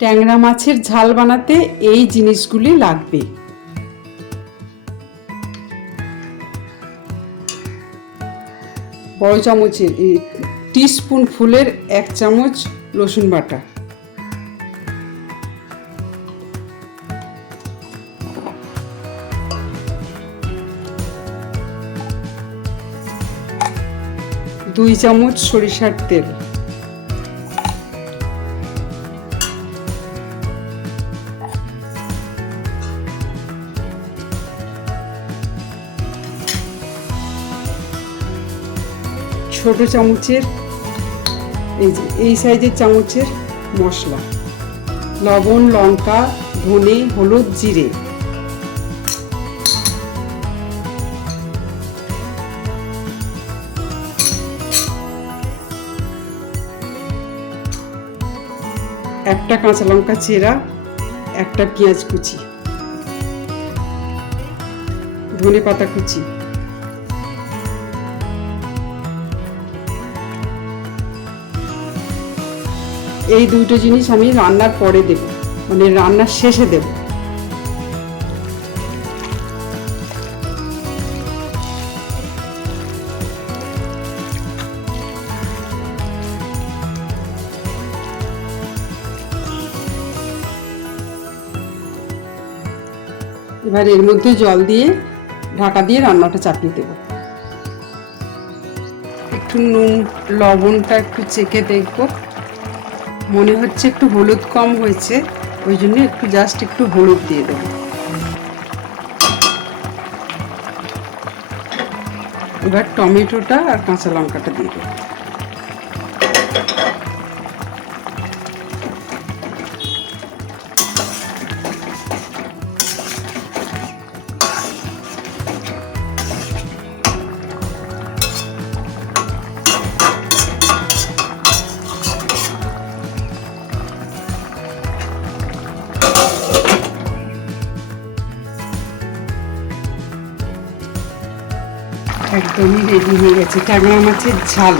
ট্যাংরা মাছের ঝাল বানাতে এই জিনিসগুলি লাগবে। বড় চামচের টিস্পুন ফুলের এক চামচ রসুন বাটা। দুই চামচ সরিষার তেল। ছোট চামচের, এই যে, এই সাইজের চামচের মশলা। লবণ, লঙ্কা, ধনে, হলুদ, জিরে। একটা কাঁচা লঙ্কা চেরা, একটা পেঁয়াজ কুচি। ধনে পাতা কুচি। এই দুটো জিনিস আমি রান্নার পরে দেব মানে রান্নার শেষে দেব। এবার এর মধ্যে জল দিয়ে ঢাকা দিয়ে রান্নাটা চাপিয়ে দেব। একটু নুন, লবণটা একটু চেখে দেখব। মনে হচ্ছে একটু হলুদ কম হয়েছে, ওই জন্য একটু জাস্ট একটু হলুদ দিয়ে দেব। এবার টমেটোটা আর কাঁচা লঙ্কাটা দিয়ে দেবো। একদমই রেডি হয়ে গেছে। ট্যাংরা মাছের ঝাল।